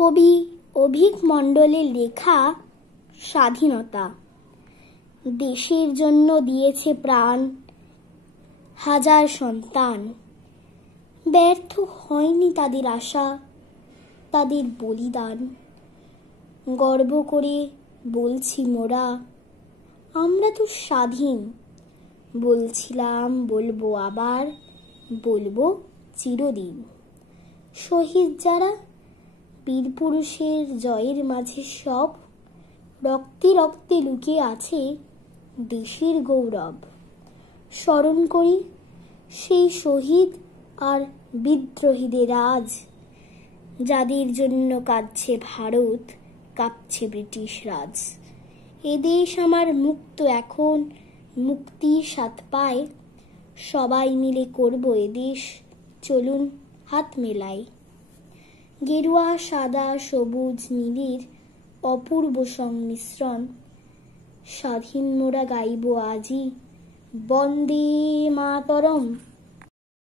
কবি অভিক মণ্ডলের লেখা স্বাধীনতা। দেশের জন্য দিয়েছে প্রাণ হাজার সন্তান, ব্যর্থ হয়নি তাদের আশা, তাদের বলিদান। গর্ব করে বলছি মোরা, আমরা তো স্বাধীন। বলছিলাম, বলবো আবার, বলবো চিরদিন। শহীদ যারা, বীর পুরুষের জয়ের মাঝে সব রক্তে রক্তে লুকিয়ে আছে দেশের গৌরব। স্মরণ করি সেই শহীদ আর বিদ্রোহীদের আজ, যাদের জন্য কাঁদছে ভারত, কাঁপছে ব্রিটিশ রাজ। এদেশ আমার মুক্ত এখন, মুক্তির স্বাদ পায়। সবাই মিলে করব এদেশ, চলুন হাত মেলাই। গেরুয়া সাদা সবুজ নীলের অপূর্ব সংমিশ্রণ, স্বাধীন মোরা গাইব আজি বন্দে মাতরম।